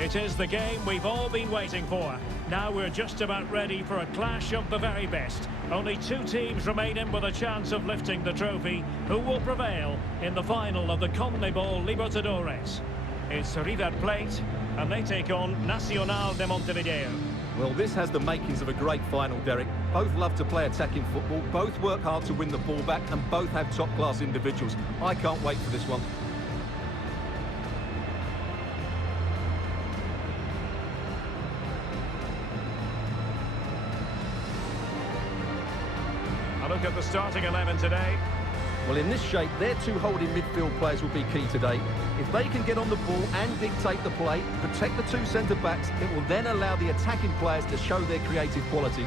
It is the game we've all been waiting for. Now we're just about ready for a clash of the very best. Only two teams remaining with a chance of lifting the trophy. Who will prevail in the final of the CONMEBOL Libertadores? It's River Plate, and they take on Nacional de Montevideo. Well, this has the makings of a great final, Derek. Both love to play attacking football, both work hard to win the ball back, and both have top-class individuals. I can't wait for this one. A look at the starting 11 today. Well, in this shape, their two holding midfield players will be key today. If they can get on the ball and dictate the play, protect the two centre-backs, it will then allow the attacking players to show their creative quality.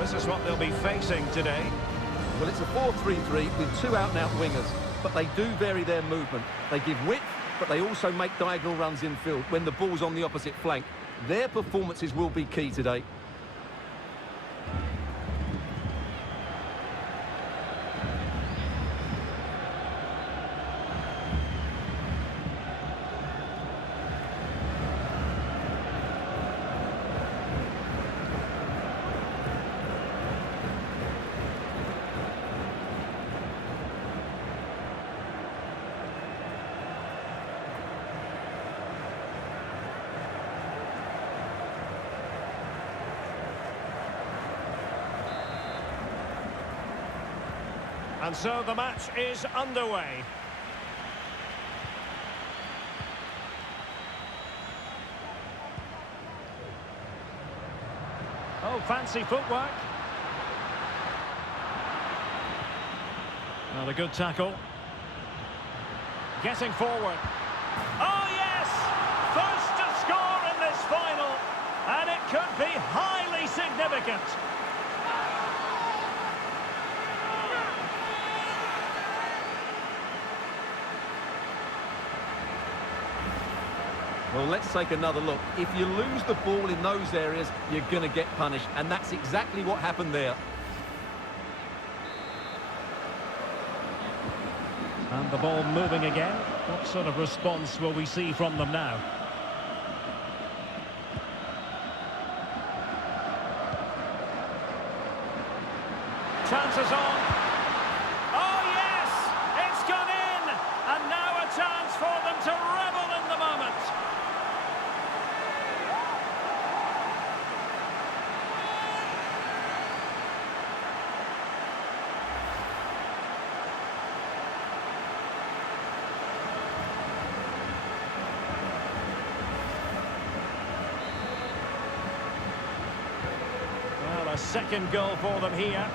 This is what they'll be facing today. Well, it's a 4-3-3 with two out-and-out wingers, but they do vary their movement. They give width, but they also make diagonal runs infield when the ball's on the opposite flank. Their performances will be key today. And so the match is underway. Oh, fancy footwork. Well, a good tackle. Getting forward. Oh, yes! First to score in this final. And it could be highly significant. Well, let's take another look. If you lose the ball in those areas, you're going to get punished, and that's exactly what happened there. And the ball moving again. What sort of response will we see from them now? Chances on. Oh, yes! It's gone in! And now a chance for them to revel in the moment. Well, a second goal for them here.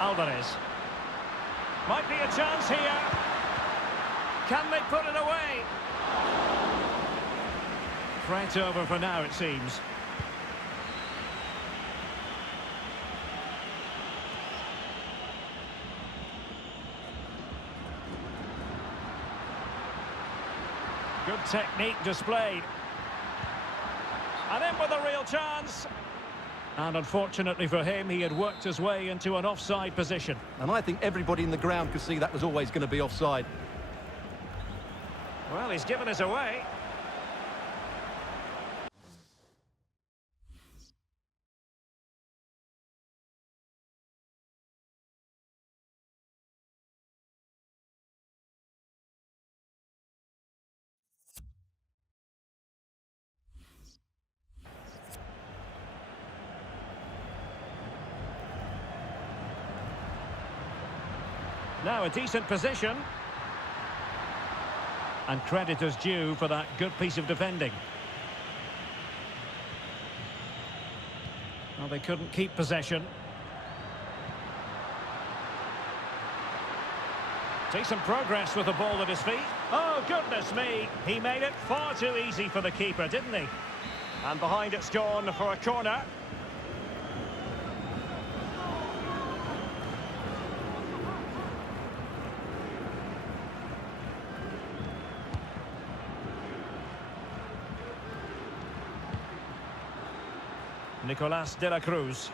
Alvarez. Might be a chance here. Can they put it away? Threat over for now, it seems. Good technique displayed. And in with a real chance. And unfortunately for him, he had worked his way into an offside position. And I think everybody in the ground could see that was always going to be offside. Well, he's given us away. Now a decent position. And credit is due for that good piece of defending. Well, they couldn't keep possession. Decent progress with the ball at his feet. Oh, goodness me. He made it far too easy for the keeper, didn't he? And behind it's gone for a corner. Nicolas de la Cruz.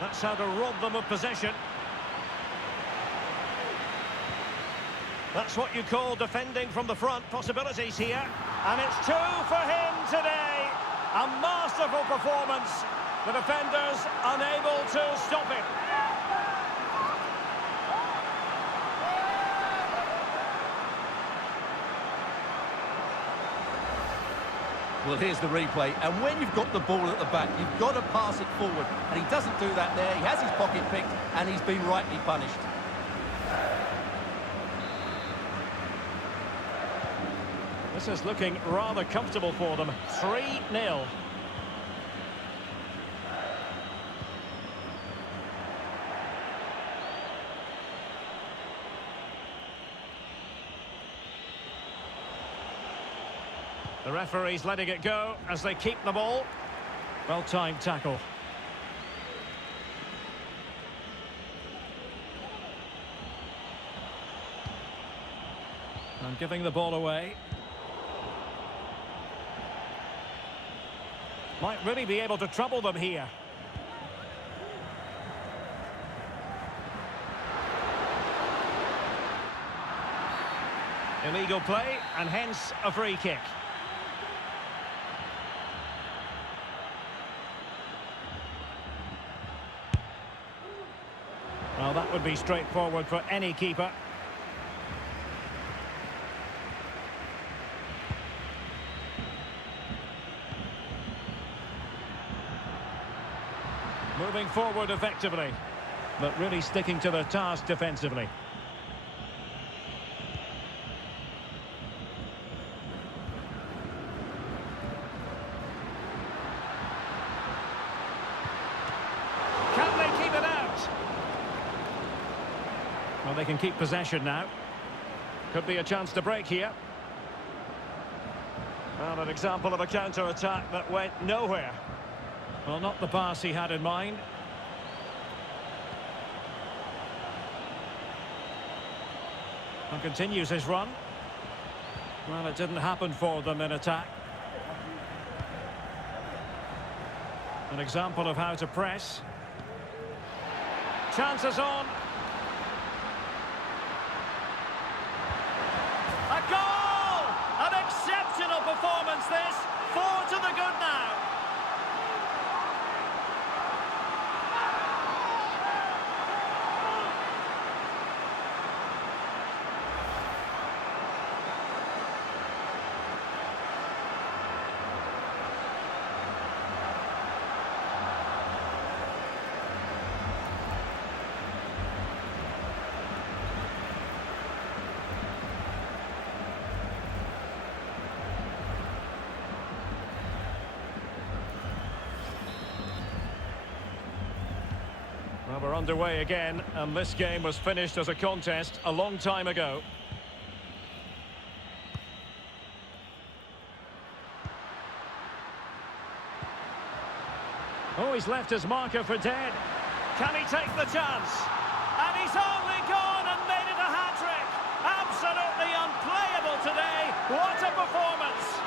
That's how to rob them of possession. That's what you call defending from the front. Possibilities here. And it's two for him today. A masterful performance. The defenders unable to stop him. Well, here's the replay, and when you've got the ball at the back, you've got to pass it forward, and he doesn't do that there. He has his pocket picked, and he's been rightly punished. This is looking rather comfortable for them. 3-0. The referee's letting it go as they keep the ball. Well-timed tackle. And giving the ball away. Might really be able to trouble them here. Illegal play, and hence a free kick. Well, that would be straightforward for any keeper. Moving forward effectively, but really sticking to the task defensively. Can they keep it out? Well, they can keep possession now. Could be a chance to break here. Well, an example of a counter-attack that went nowhere. Well, not the pass he had in mind. And continues his run. Well, it didn't happen for them in attack. An example of how to press. Chances on. A goal! An exceptional performance this. 4 to the good now. Well, we're underway again, and this game was finished as a contest a long time ago. Oh, he's left his marker for dead. Can he take the chance? And he's only gone and made it a hat-trick. Absolutely unplayable today. What a performance.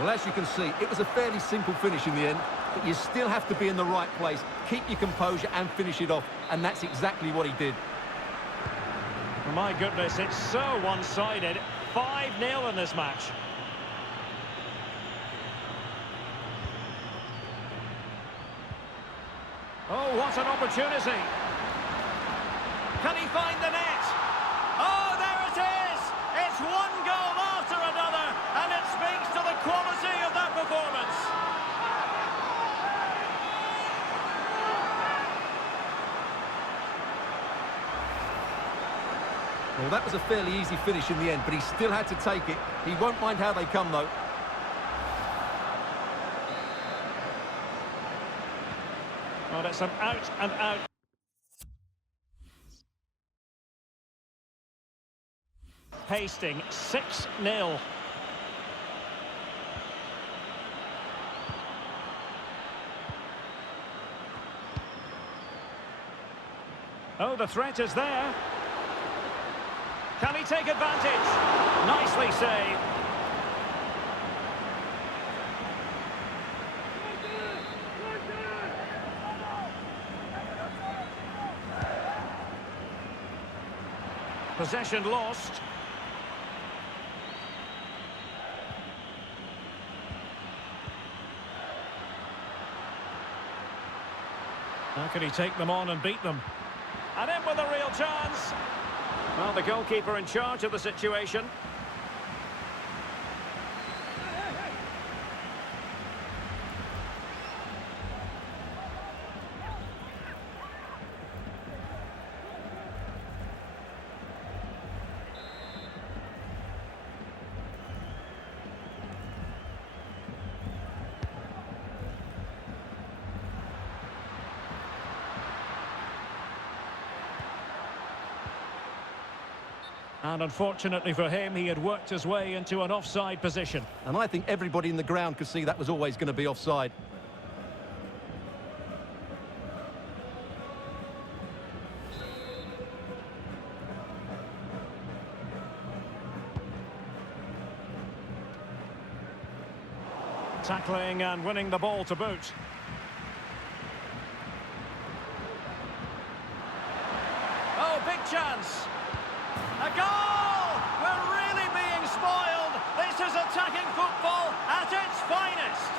Well, as you can see, it was a fairly simple finish in the end, but you still have to be in the right place, keep your composure and finish it off, and that's exactly what he did. My goodness, it's so one-sided. 5-0 in this match. Oh, what an opportunity. Can he find the net? Oh, there it is! It's one goal after another, and it speaks to the quality of that performance. Well, that was a fairly easy finish in the end, but he still had to take it. He won't mind how they come, though. Oh, that's an out-and-out. Pasting 6-0. Oh, the threat is there. Can he take advantage? Nicely saved. Possession lost. How can he take them on and beat them? And in with a real chance. Well, the goalkeeper in charge of the situation. And unfortunately for him, he had worked his way into an offside position. And I think everybody in the ground could see that was always going to be offside. Tackling and winning the ball to boot. Oh, big chance. A goal! We're really being spoiled. This is attacking football at its finest.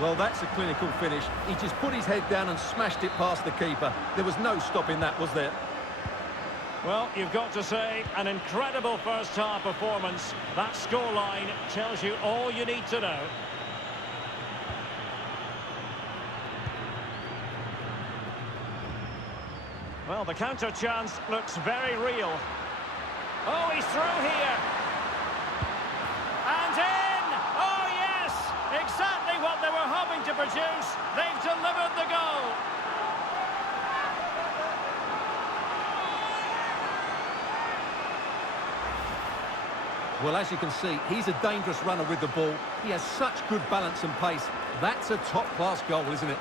Well, that's a clinical finish. He just put his head down and smashed it past the keeper. There was no stopping that, was there? Well, you've got to say, an incredible first-half performance. That scoreline tells you all you need to know. Well, the counter chance looks very real. Oh, he's through here. And in! Oh, yes! Exactly what they were hoping to produce. They've delivered the goal. Well, as you can see, he's a dangerous runner with the ball. He has such good balance and pace. That's a top-class goal, isn't it?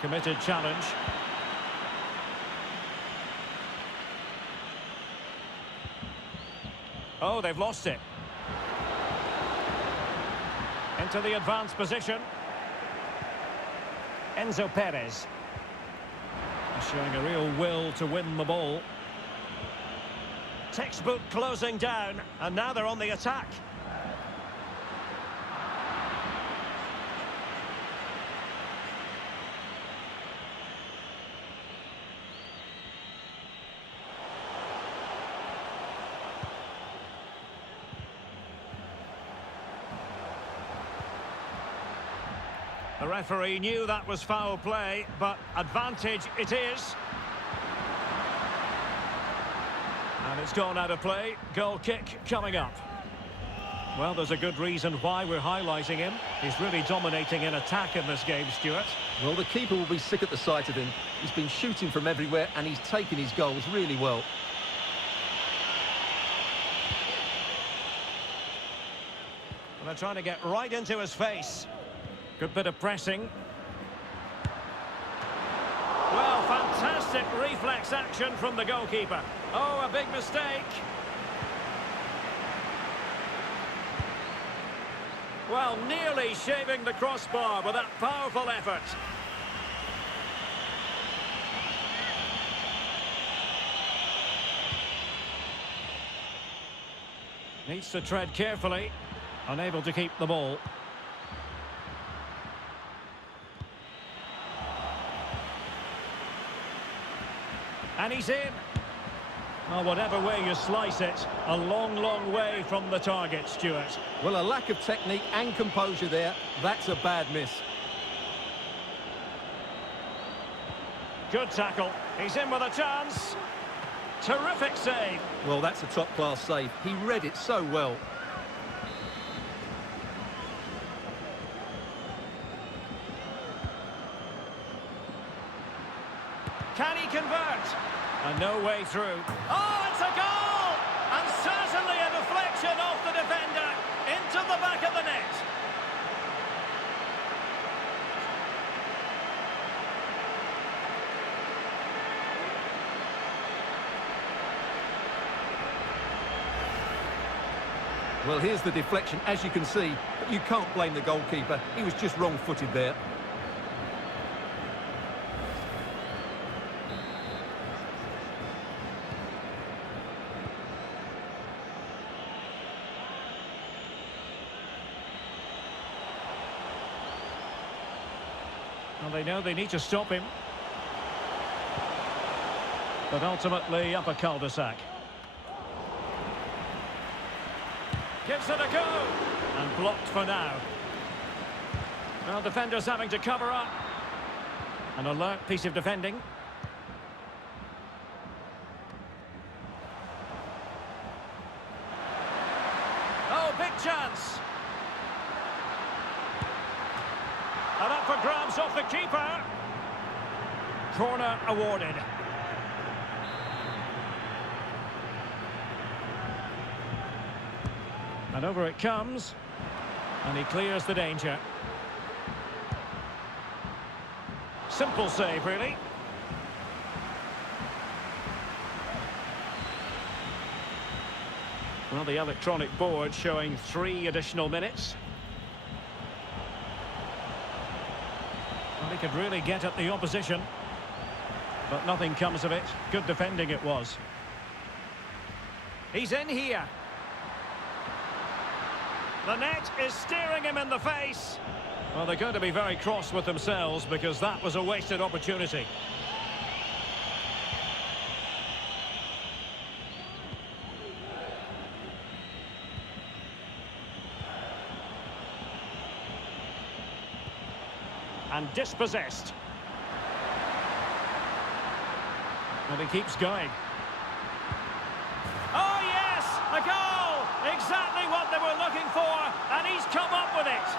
Committed challenge. Oh, they've lost it. Into the advanced position. Enzo Perez. Showing a real will to win the ball. Textbook closing down, and now they're on the attack. The referee knew that was foul play, but advantage it is. And it's gone out of play. Goal kick coming up. Well, there's a good reason why we're highlighting him. He's really dominating in attack in this game, Stuart. Well, the keeper will be sick at the sight of him. He's been shooting from everywhere and he's taken his goals really well. And they're trying to get right into his face. Good bit of pressing. Well, fantastic reflex action from the goalkeeper. Oh, a big mistake. Well, nearly shaving the crossbar with that powerful effort. Needs to tread carefully. Unable to keep the ball. And he's in. Oh, whatever way you slice it, a long, long way from the target, Stuart. Well, a lack of technique and composure there. That's a bad miss. Good tackle. He's in with a chance. Terrific save. Well, that's a top-class save. He read it so well. Can he convert? And no way through. Oh, it's a goal! And certainly a deflection off the defender into the back of the net. Well, here's the deflection, as you can see, but you can't blame the goalkeeper. He was just wrong-footed there. Well, they know they need to stop him. But ultimately, up a cul-de-sac. Gives it a go. And blocked for now. Well, defenders having to cover up. An alert piece of defending. Oh, big chance. And up for grabs off the keeper. Corner awarded. And over it comes. And he clears the danger. Simple save, really. Well, the electronic board showing 3 additional minutes. Well, he could really get at the opposition. But nothing comes of it. Good defending it was. He's in here. The net is staring him in the face. Well, they're going to be very cross with themselves because that was a wasted opportunity. And dispossessed. And he keeps going. Oh, yes! A goal! Exactly what they were looking for, and he's come up with it.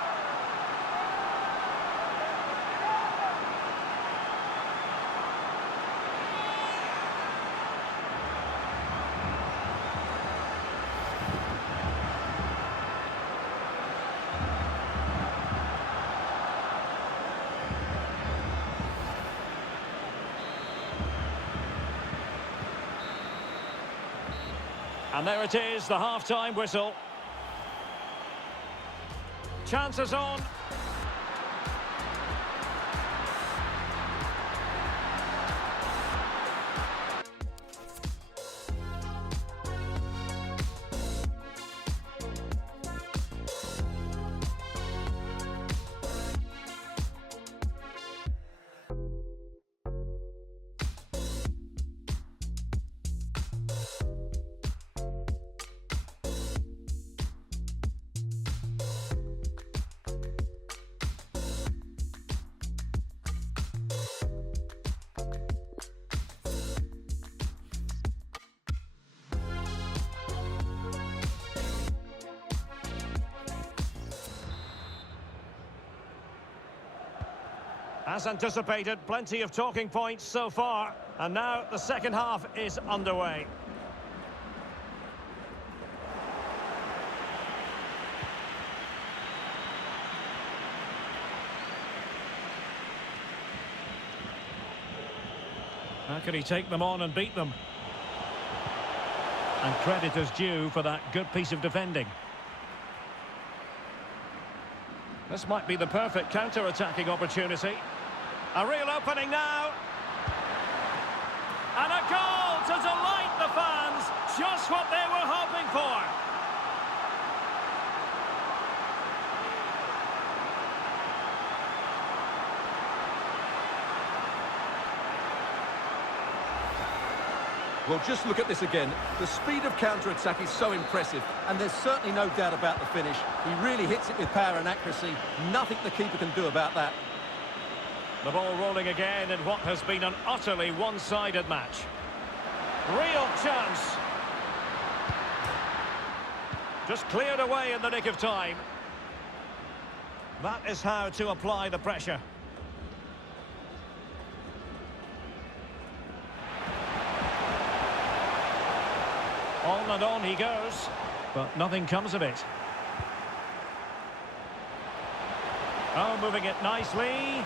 And there it is, the half-time whistle. Chances on. As anticipated, plenty of talking points so far. And now the second half is underway. How can he take them on and beat them? And credit is due for that good piece of defending. This might be the perfect counter-attacking opportunity. A real opening now. And a goal to delight the fans. Just what they were hoping for. Well, just look at this again. The speed of counter-attack is so impressive, and there's certainly no doubt about the finish. He really hits it with power and accuracy. Nothing the keeper can do about that. The ball rolling again in what has been an utterly one-sided match. Real chance. Just cleared away in the nick of time. That is how to apply the pressure. On and on he goes, but nothing comes of it. Oh, moving it nicely.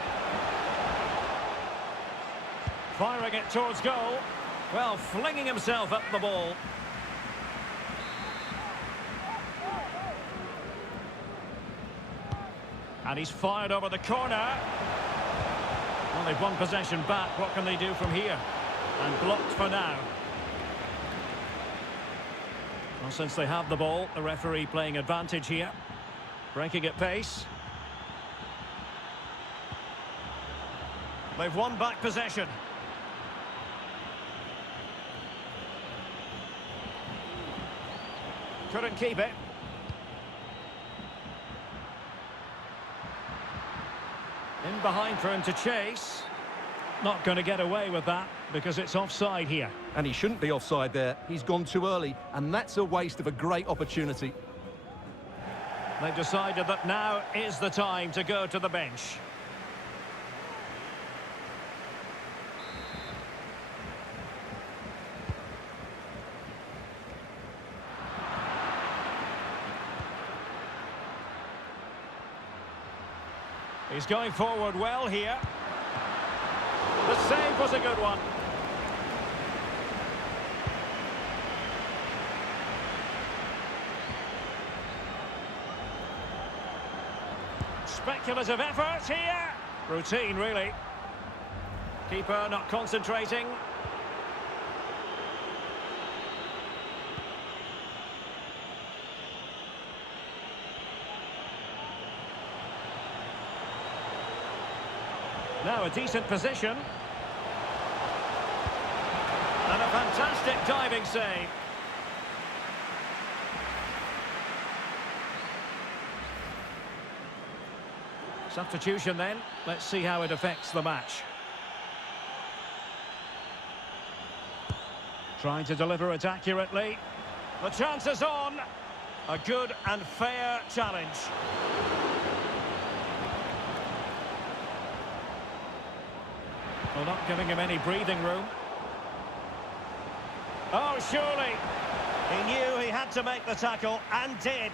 Firing it towards goal. Well, flinging himself at the ball. And he's fired over the corner. Well, they've won possession back. What can they do from here? And blocked for now. Well, since they have the ball, the referee playing advantage here. Breaking at pace. They've won back possession. Couldn't keep it. In behind for him to chase. Not going to get away with that because it's offside here. And he shouldn't be offside there. He's gone too early, and that's a waste of a great opportunity. They've decided that now is the time to go to the bench. He's going forward well here. The save was a good one. Speculative effort here. Routine, really. Keeper not concentrating. Now a decent position. And a fantastic diving save. Substitution then. Let's see how it affects the match. Trying to deliver it accurately. The chance is on. A good and fair challenge. Well, not giving him any breathing room. Oh, surely. He knew he had to make the tackle, and did.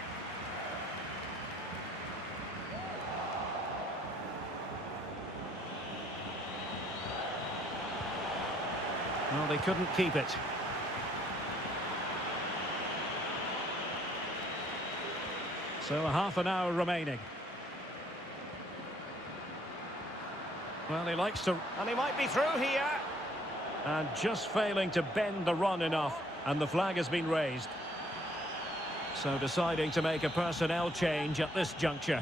Well, they couldn't keep it. So a half an hour remaining. Well, he likes to... And he might be through here. And just failing to bend the run enough. And the flag has been raised. So deciding to make a personnel change at this juncture.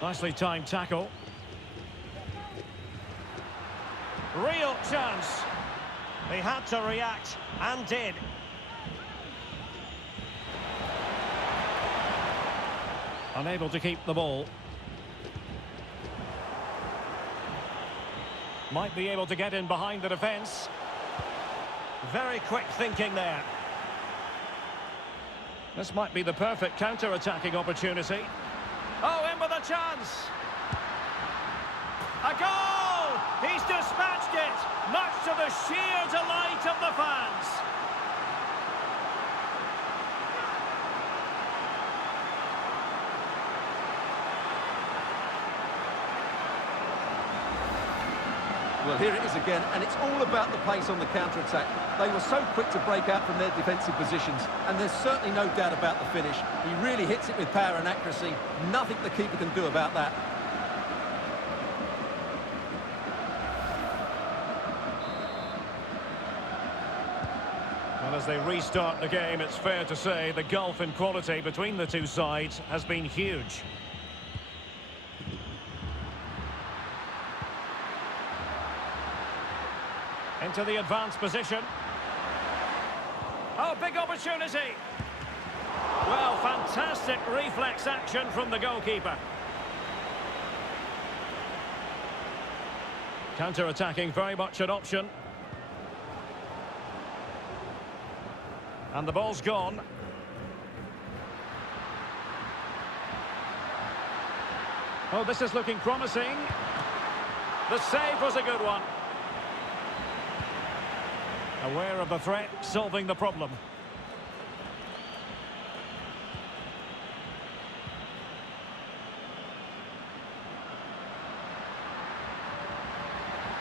Nicely timed tackle. Real chance. He had to react, and did. Unable to keep the ball. Might be able to get in behind the defence. Very quick thinking there. This might be the perfect counter-attacking opportunity. Oh, in with a chance. A goal! He's dispatched it, much to the sheer delight of the fans. Well, here it is again, and it's all about the pace on the counter-attack. They were so quick to break out from their defensive positions, and there's certainly no doubt about the finish. He really hits it with power and accuracy. Nothing the keeper can do about that. Well, as they restart the game, it's fair to say the gulf in quality between the two sides has been huge. Into the advanced position. Oh, big opportunity. Well, fantastic reflex action from the goalkeeper. Counter-attacking, very much an option. And the ball's gone. Oh, this is looking promising. The save was a good one. Aware of the threat, solving the problem.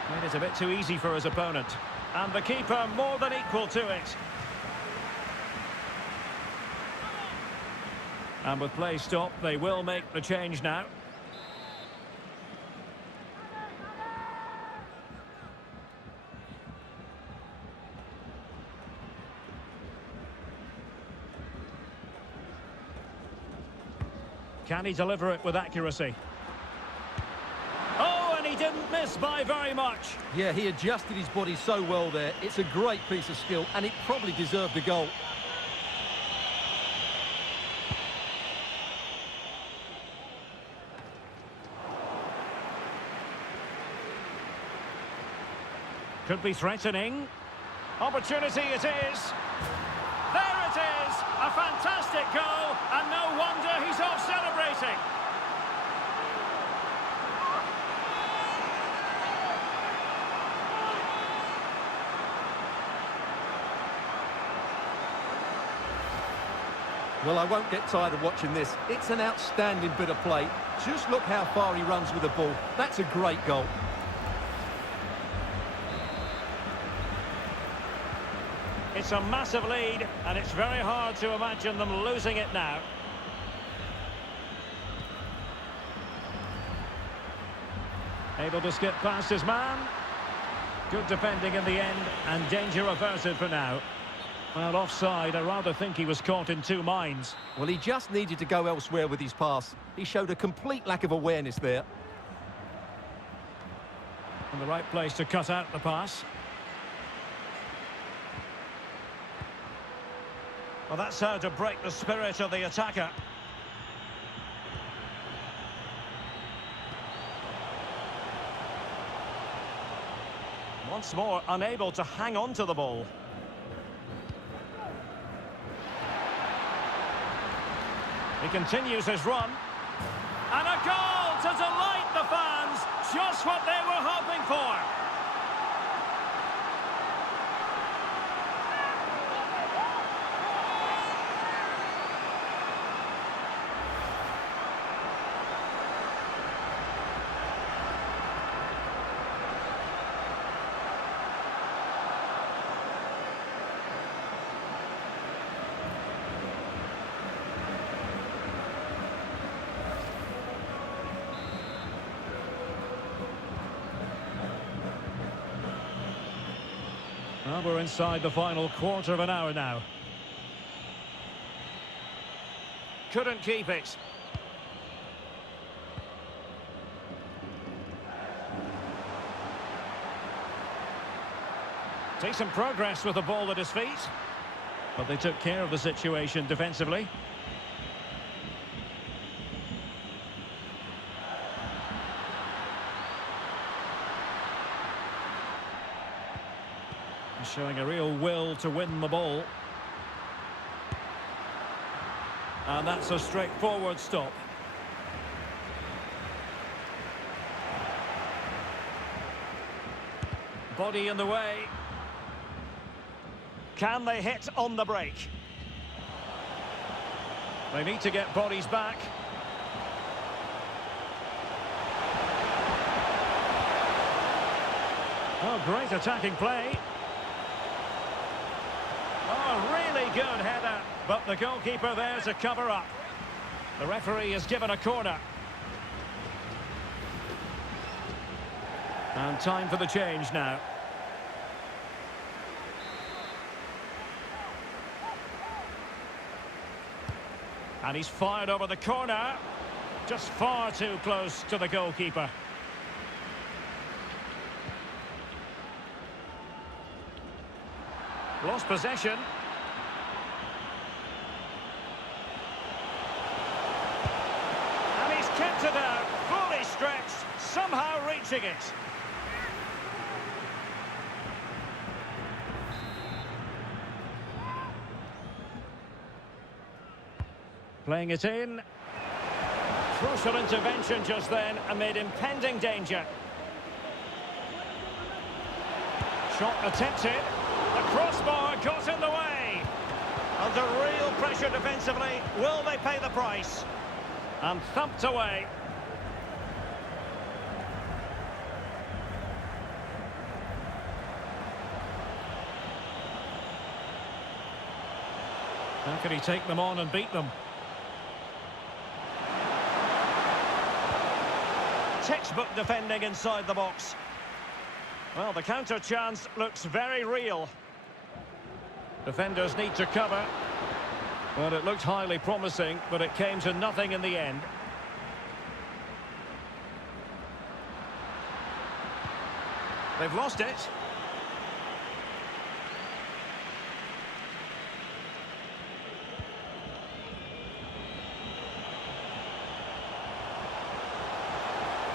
Made it a bit too easy for his opponent. And the keeper more than equal to it. And with play stopped, they will make the change now. Can he deliver it with accuracy? Oh, and he didn't miss by very much. Yeah, he adjusted his body so well there. It's a great piece of skill, and it probably deserved a goal. Could be threatening. Opportunity it is. There it is! A fantastic goal, and no wonder he's off celebrating. Well, I won't get tired of watching this. It's an outstanding bit of play. Just look how far he runs with the ball. That's a great goal. It's a massive lead, and it's very hard to imagine them losing it now. Able to skip past his man. Good defending in the end, and danger averted for now. Well, offside, I rather think he was caught in two minds. Well, he just needed to go elsewhere with his pass. He showed a complete lack of awareness there. In the right place to cut out the pass. Well, that's how to break the spirit of the attacker. Once more, unable to hang on to the ball. He continues his run. And a goal to delight the fans. Just what they were hoping for. Well, we're inside the final quarter of an hour now. Couldn't keep it. Decent progress with the ball at his feet. But they took care of the situation defensively. Showing a real will to win the ball. And that's a straightforward stop. Body in the way. Can they hit on the break? They need to get bodies back. Oh, great attacking play. Oh, really good header, but the goalkeeper there to cover up. The referee is given a corner. And time for the change now. And he's fired over the corner. Just far too close to the goalkeeper. Lost possession. pushing it. Playing it in. Crucial intervention just then amid impending danger. Shot attempted. The crossbar got in the way. Under real pressure defensively. Will they pay the price? And thumped away. How can he take them on and beat them? Textbook defending inside the box. Well, the counter chance looks very real. Defenders need to cover. Well, it looked highly promising, but it came to nothing in the end. They've lost it.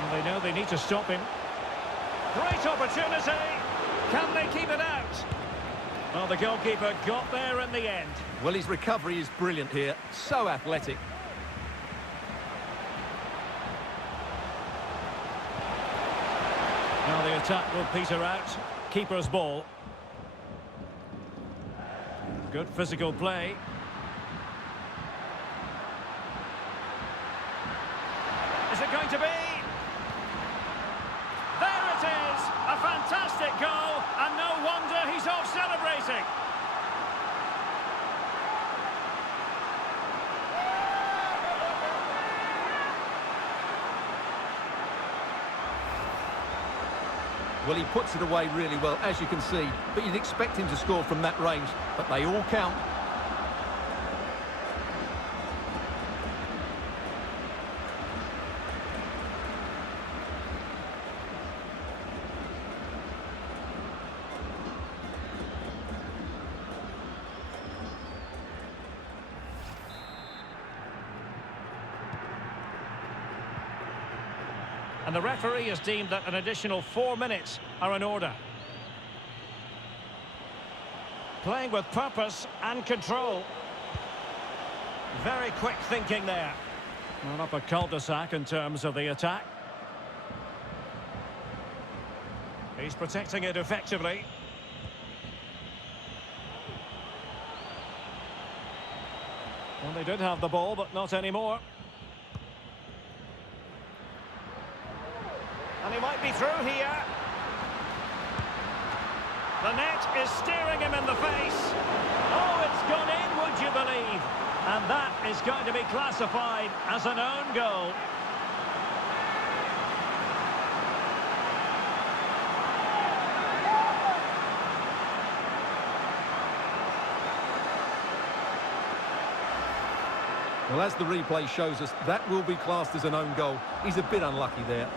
And they know they need to stop him. Great opportunity. Can they keep it out? Well, the goalkeeper got there in the end. Well, his recovery is brilliant here. So athletic. Now the attack will peter out. Keeper's ball. Good physical play. Is it going to be? There it is! A fantastic goal, and no wonder he's off celebrating. Well, he puts it away really well, as you can see. But you'd expect him to score from that range. But they all count. And the referee has deemed that an additional 4 minutes are in order. Playing with purpose and control. Very quick thinking there. Well, up a cul-de-sac in terms of the attack. He's protecting it effectively. Well, they did have the ball, but not anymore. And he might be through here. The net is staring him in the face. Oh, it's gone in, would you believe? And that is going to be classified as an own goal. Well, as the replay shows us, that will be classed as an own goal. He's a bit unlucky there.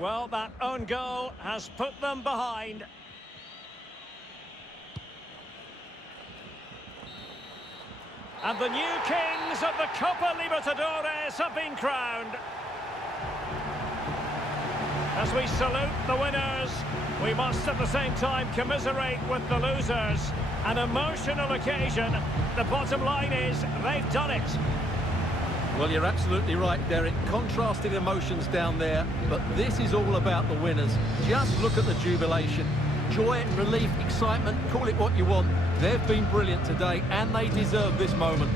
Well, that own goal has put them behind. And the new kings of the Copa Libertadores have been crowned. As we salute the winners, we must at the same time commiserate with the losers. An emotional occasion. The bottom line is they've done it. Well, you're absolutely right, Derek. Contrasting emotions down there, but this is all about the winners. Just look at the jubilation. Joy, relief, excitement, call it what you want. They've been brilliant today, and they deserve this moment.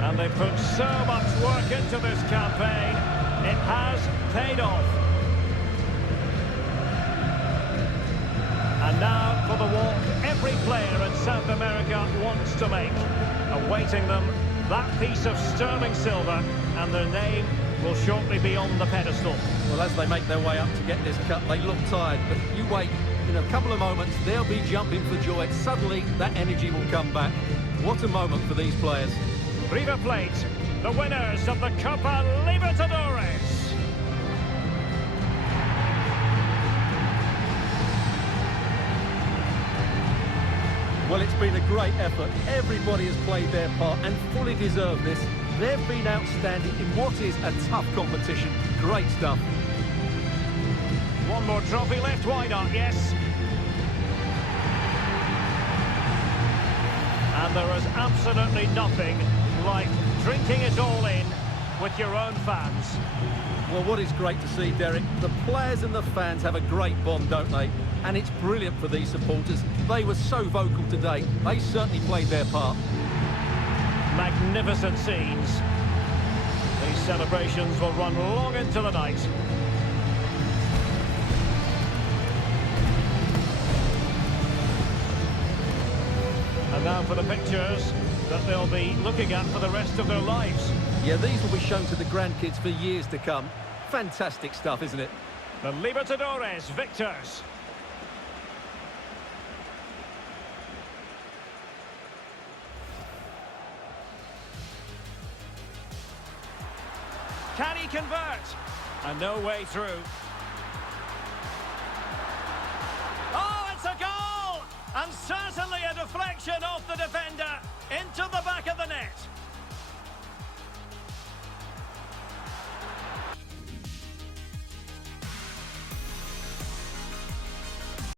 And they've put so much work into this campaign. It has paid off. And now for the walk every player in South America wants to make. Awaiting them, that piece of sterling silver, and their name will shortly be on the pedestal. Well, as they make their way up to get this cup, they look tired, but you wait. In a couple of moments, they'll be jumping for joy. Suddenly, that energy will come back. What a moment for these players. River Plate, the winners of the Copa Libertadores. Well, it's been a great effort. Everybody has played their part and fully deserved this. They've been outstanding in what is a tough competition. Great stuff. One more trophy left, why not? Yes. And there is absolutely nothing like drinking it all in with your own fans. Well, what is great to see, Derek, the players and the fans have a great bond, don't they? And it's brilliant for these supporters. They were so vocal today. They certainly played their part. Magnificent scenes. These celebrations will run long into the night. And now for the pictures that they'll be looking at for the rest of their lives. Yeah, these will be shown to the grandkids for years to come. Fantastic stuff, isn't it? The Libertadores victors. Can he convert? And no way through.